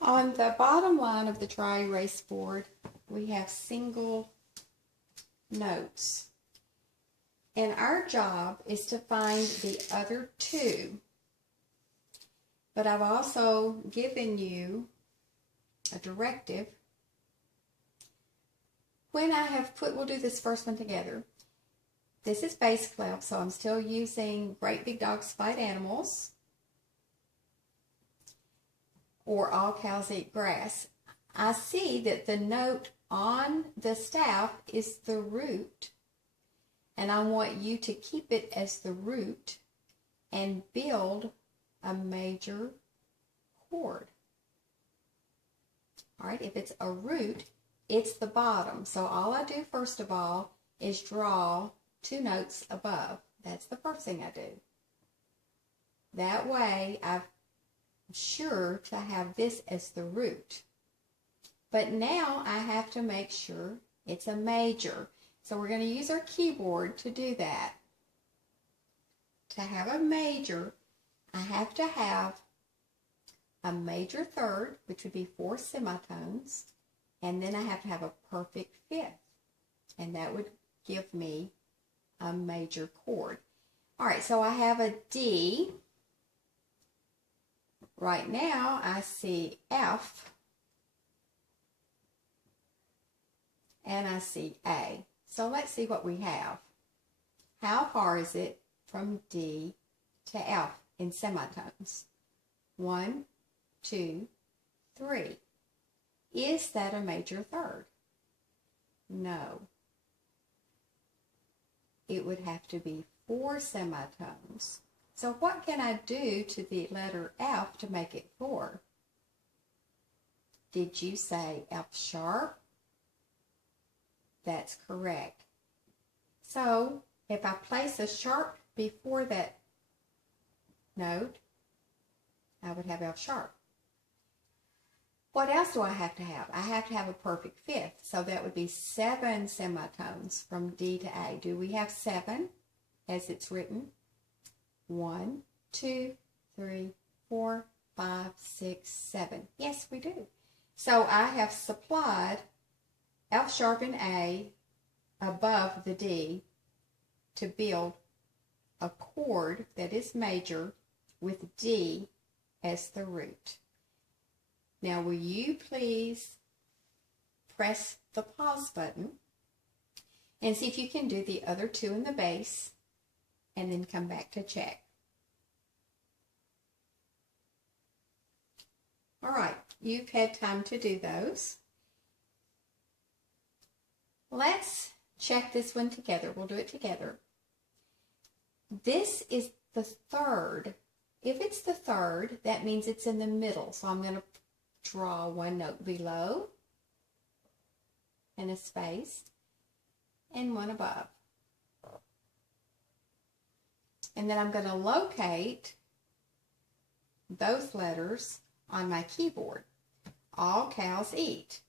On the bottom line of the dry erase board, we have single notes. And our job is to find the other two. But I've also given you a directive. When I have we'll do this first one together. This is base clef, so I'm still using Great Big Dogs Fight Animals or All Cows Eat Grass. I see that the note on the staff is the root, and I want you to keep it as the root and build a major chord. All right, if it's a root, it's the bottom. So all I do first of all is draw two notes above. That's the first thing I do. That way I'm sure to have this as the root. But now I have to make sure it's a major. So we're going to use our keyboard to do that. To have a major, I have to have a major third, which would be 4 semitones, and then I have to have a perfect fifth, and that would give me a major chord. All right, so I have a D. Right now I see F, and I see A. So let's see what we have. How far is it from D to F in semitones? 1, 2, 3. Is that a major third? No. It would have to be 4 semitones. So what can I do to the letter F to make it 4? Did you say F sharp? That's correct. So if I place a sharp before that note, I would have F sharp. What else do I have to have? I have to have a perfect fifth. So that would be 7 semitones from D to A. Do we have 7 as it's written? 1, 2, 3, 4, 5, 6, 7. Yes, we do. So I have supplied F sharp and A above the D to build a chord that is major with D as the root. Now, will you please press the pause button and see if you can do the other two in the bass and then come back to check. All right, you've had time to do those. Let's check this one together. We'll do it together. This is the third. If it's the third, that means it's in the middle. So I'm going to draw one note below and a space and one above. And then I'm going to locate those letters on my keyboard. All cows eat.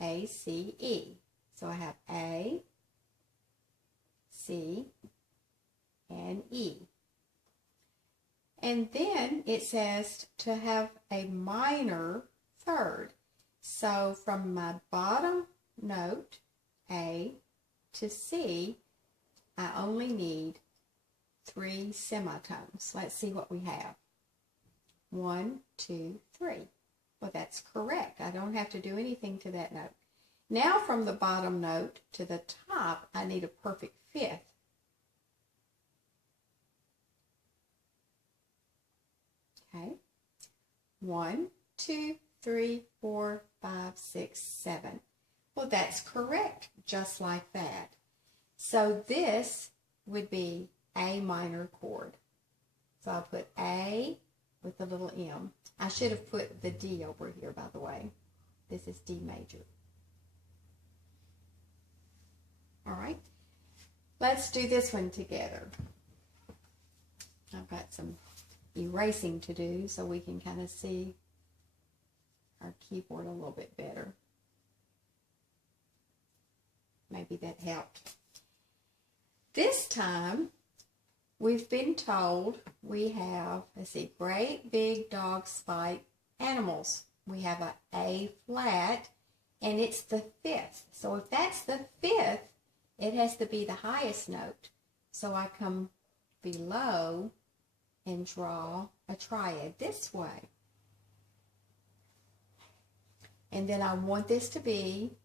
A, C, E. So I have A, C, and E. And then it says to have a minor third. So from my bottom note, A, to C, I only need 3 semitones. Let's see what we have. 1, 2, 3. Well, that's correct. I don't have to do anything to that note. Now from the bottom note to the top, I need a perfect fifth. Okay. 1, 2, 3, 4, 5, 6, 7. Well, that's correct, just like that. So this would be A minor chord. So I'll put A with the little M. I should have put the D over here, by the way. This is D major. All right. Let's do this one together. I've got some erasing to do so we can kind of see our keyboard a little bit better. Maybe that helped. This time we've been told we have, let's see, Great Big Dogs Fight Animals. we have a A flat, and it's the fifth. So if that's the fifth, it has to be the highest note. So I come below and draw a triad this way. And then I want this to be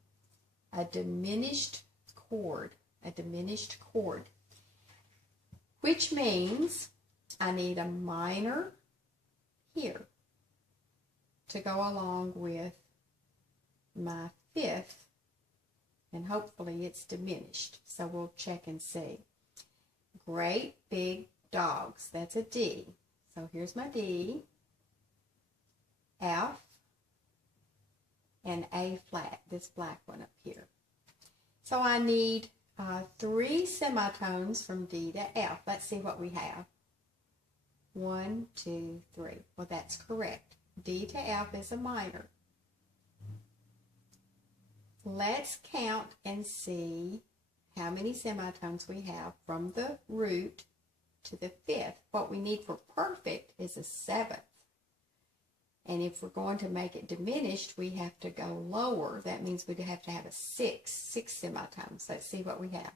a diminished chord, which means I need a minor here to go along with my fifth, and hopefully it's diminished. So we'll check and see. Great big dogs, that's a D. So here's my D, F, and A flat, this black one up here. So I need 3 semitones from D to F. Let's see what we have. 1, 2, 3. Well, that's correct. D to F is a minor. Let's count and see how many semitones we have from the root to the fifth. What we need for perfect is a seventh. And if we're going to make it diminished, we have to go lower. That means we'd have to have a 6 semitones. Let's see what we have.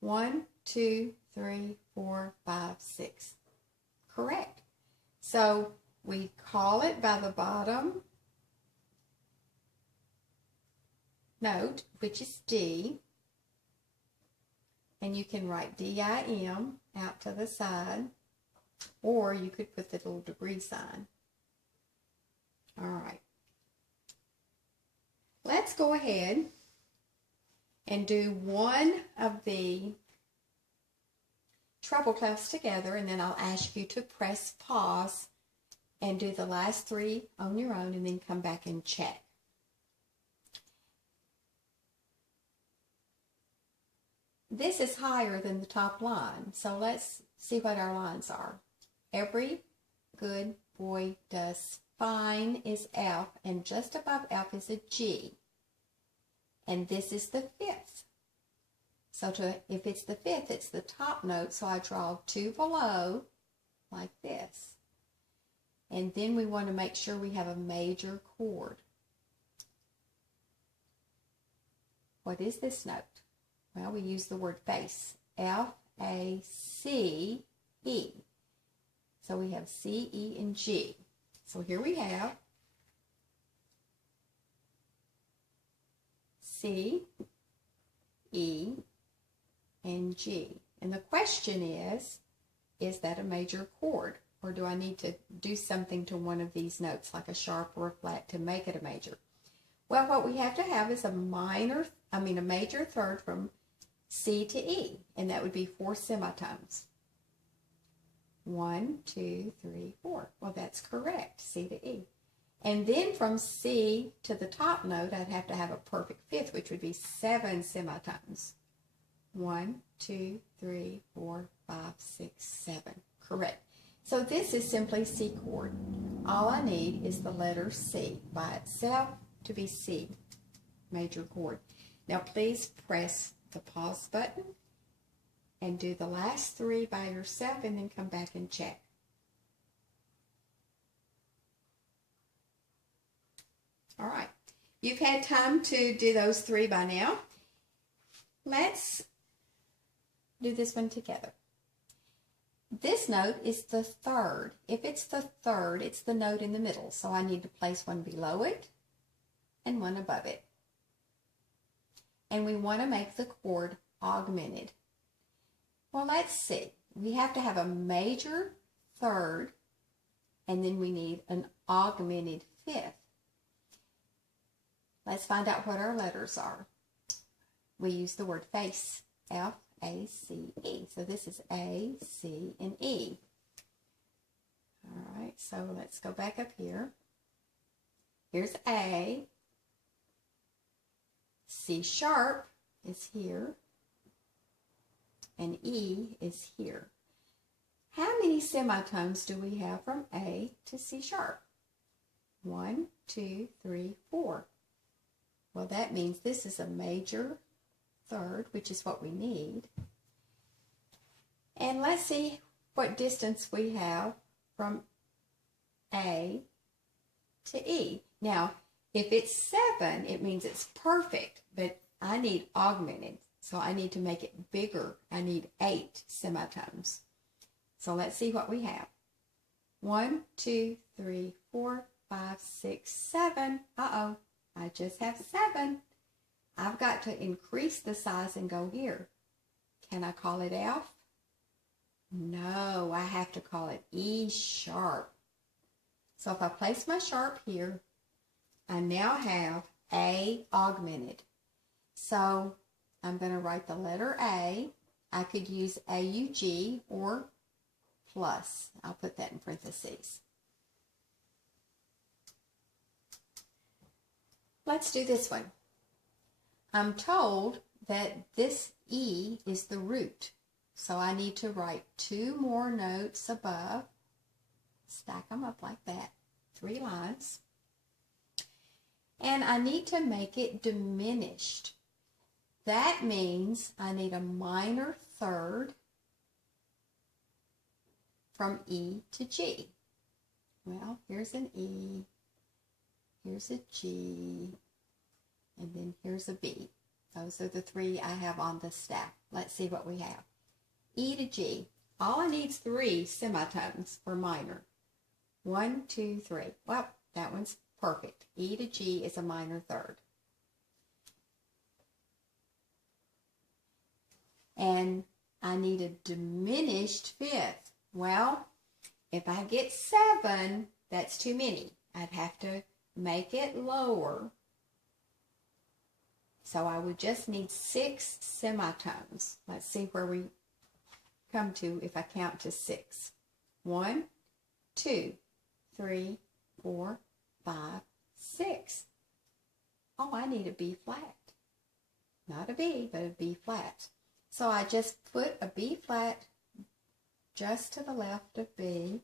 1, 2, 3, 4, 5, 6. Correct. So we call it by the bottom note, which is D. And you can write D-I-M out to the side, or you could put the little degree sign. All right. Let's go ahead and do one of the treble clefs together, and then I'll ask you to press pause and do the last 3 on your own, and then come back and check. This is higher than the top line, so let's see what our lines are. Every good boy does fine is F, and just above F is a G. And this is the fifth. So if it's the fifth, it's the top note, so I draw 2 below like this. And then we want to make sure we have a major chord. What is this note? Well, we use the word face, F-A-C-E. So we have C, E, and G. So here we have C, E, and G. And the question is that a major chord? Or do I need to do something to one of these notes, like a sharp or a flat, to make it a major? Well, what we have to have is a major third from C to E, and that would be 4 semitones. 1, 2, 3, 4. Well, that's correct, C to E. And then from C to the top note, I'd have to have a perfect fifth, which would be 7 semitones. 1, 2, 3, 4, 5, 6, 7. Correct. So this is simply C chord. All I need is the letter C by itself to be C, major chord. Now please press the pause button and do the last 3 by yourself, and then come back and check. All right, you've had time to do those 3 by now. Let's do this one together. This note is the third. If it's the third, it's the note in the middle, so I need to place one below it and one above it. And we want to make the chord augmented. Well, let's see. We have to have a major third, and then we need an augmented fifth. Let's find out what our letters are. We use the word face, F-A-C-E. So this is A, C, and E. All right, so let's go back up here. Here's A. C sharp is here, and E is here. How many semitones do we have from A to C sharp? 1, 2, 3, 4. Well, that means this is a major third, which is what we need. And let's see what distance we have from A to E. Now, if it's 7, it means it's perfect, but I need augmented, so I need to make it bigger. I need 8 semitones. So let's see what we have. 1, 2, 3, 4, 5, 6, 7. Uh-oh, I just have 7. I've got to increase the size and go here. Can I call it F? No, I have to call it E sharp. So if I place my sharp here, I now have A augmented. So I'm going to write the letter A. I could use AUG or plus. I'll put that in parentheses. Let's do this one. I'm told that this E is the root. So I need to write 2 more notes above. Stack them up like that. 3 lines. And I need to make it diminished. That means I need a minor third from E to G. Well, here's an E, here's a G, and then here's a B. Those are the 3 I have on the stack. Let's see what we have. E to G. All I need is 3 semitones for minor. 1, 2, 3. Well, that one's perfect. E to G is a minor third. And I need a diminished fifth. Well, if I get 7, that's too many. I'd have to make it lower. So I would just need 6 semitones. Let's see where we come to if I count to 6. 1, 2, 3, 4, 5, 6. Oh, I need a B flat. Not a B, but a B flat. So I just put a B flat just to the left of B,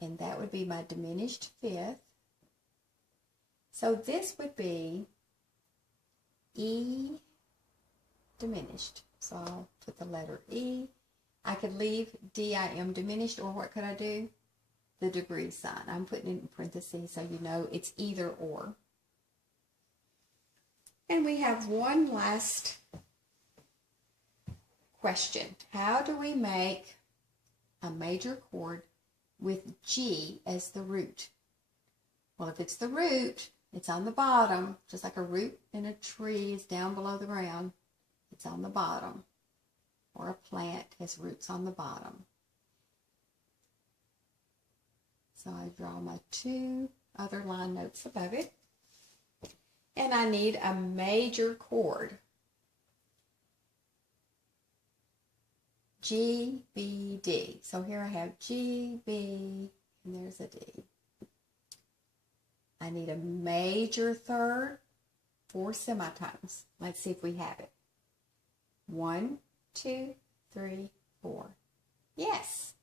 and that would be my diminished fifth. So this would be E diminished. So I'll put the letter E. I could leave DIM diminished, or what could I do? The degree sign. I'm putting it in parentheses so you know it's either or. And we have one last question. How do we make a major chord with G as the root? Well, if it's the root, it's on the bottom, just like a root in a tree is down below the ground. It's on the bottom. Or a plant has roots on the bottom. So I draw my 2 other line notes above it. And I need a major chord. G, B, D. So here I have G, B, and there's a D. I need a major third, 4 semitones. Let's see if we have it. 1, 2, 3, 4. Yes.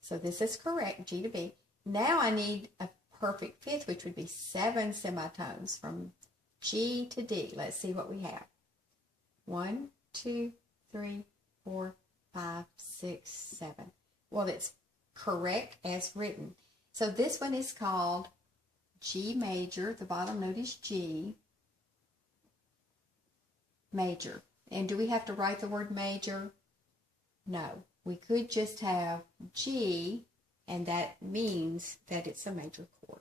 So this is correct, G to B. Now I need a perfect fifth, which would be 7 semitones from G to D. Let's see what we have. 1, 2, 3, 4, 5, 6, 7. Well, it's correct as written. So this one is called G major. The bottom note is G major. And do we have to write the word major? No. We could just have G, and that means that it's a major chord.